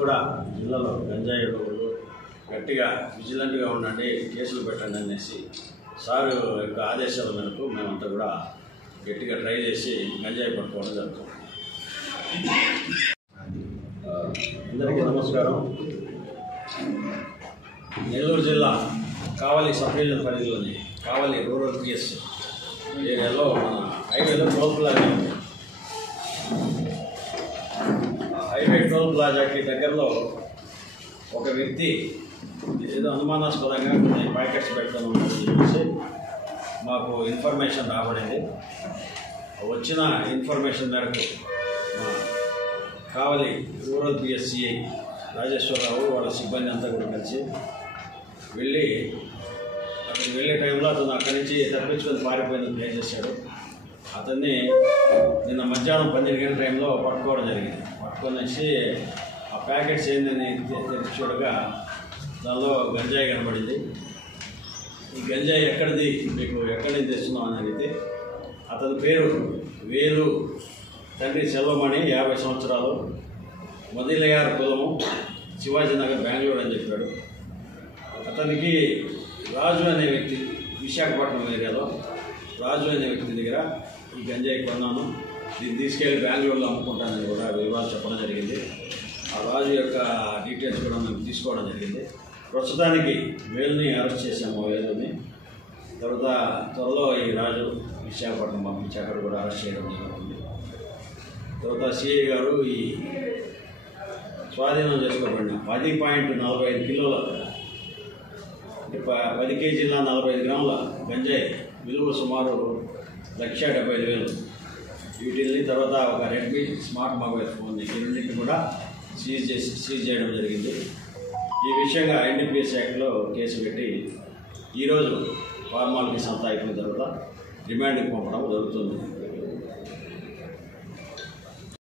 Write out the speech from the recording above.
కూడా జిల్లాలో గంజాయి గట్టిగా విజిలెంట్గా ఉండండి, కేసులు పెట్టండి అనేసి సార్ యొక్క ఆదేశాల మేరకు మేమంతా కూడా గట్టిగా ట్రై చేసి గంజాయి పట్టుకోవడం జరుగుతుంది. అందరికీ నమస్కారం. నెల్లూరు జిల్లా కావలి సబ్ డివిజన్ పరిధిలోని కావలి రూరల్ పిఎస్ ఏరియాలో మన హైవేలో టోల్ ప్లాజా ఉంది. హైవే టోల్ ప్లాజాకి దగ్గరలో ఒక వ్యక్తి ఏదో అనుమానాస్పదంగా కొన్ని ప్యాకెట్స్ పెట్టడం ఉందని చెప్పేసి మాకు ఇన్ఫర్మేషన్ రాబడింది. వచ్చిన ఇన్ఫర్మేషన్ మేరకు మా కావలి రూరల్ పిఎస్సిఐ రాజేశ్వరరావు వాళ్ళ సిబ్బంది అంతా కూడా కలిసి వెళ్ళి అక్కడికి వెళ్ళే టైంలో అతను అక్కడి నుంచి తప్పించుకొని పారిపోయిందని ప్లే చేశాడు. అతన్ని నిన్న మధ్యాహ్నం 12 గంటల టైంలో పట్టుకోవడం జరిగింది. పట్టుకొని వచ్చి ఆ ప్యాకెట్స్ ఏందని తెరిచి చూడగా దానిలో గంజాయి కనబడింది. ఈ గంజాయి ఎక్కడిది, మీకు ఎక్కడి నుంచి తెస్తున్నాం అని అడిగితే అతని పేరు వేలు, తండ్రి సెల్వమణి, 50 సంవత్సరాలు, మొదలయ్యారు కులము, శివాజీనగర్, బెంగళూరు అని చెప్పాడు. అతనికి రాజు అనే వ్యక్తి, విశాఖపట్నం ఏరియాలో రాజు అనే వ్యక్తి దగ్గర ఈ గంజాయి కొన్నాను, దీన్ని తీసుకెళ్ళి బెంగళూరులో అమ్ముకుంటానని కూడా వివరాలు చెప్పడం జరిగింది. ఆ రాజు యొక్క డీటెయిల్స్ కూడా మేము తీసుకోవడం జరిగింది. ప్రస్తుతానికి వేలుని అరెస్ట్ చేసాము. వేలుని తర్వాత త్వరలో ఈ రాజు విశాఖపట్నం పంపించి అక్కడ కూడా అరెస్ట్ చేయడం జరుగుతుంది. తర్వాత సిఐ గారు ఈ స్వాధీనం చేసుకోబడిన 10.45 కిలోల అంటే 10 కేజీల 45 గ్రాముల గంజాయి విలువ సుమారు 1,75,000 వీటిల్ని తర్వాత ఒక రెడ్మీ స్మార్ట్ మొబైల్ ఫోన్ ఈ రెండింటిని కూడా సీజ్ చేయడం జరిగింది. ఈ విషయంగా ఎన్డీపీఎస్ యాక్ట్లో కేసు పెట్టి ఈరోజు ఫార్మాలిటీస్ అంతా అయిపోయిన తర్వాత రిమాండ్కి పంపడం జరుగుతుంది.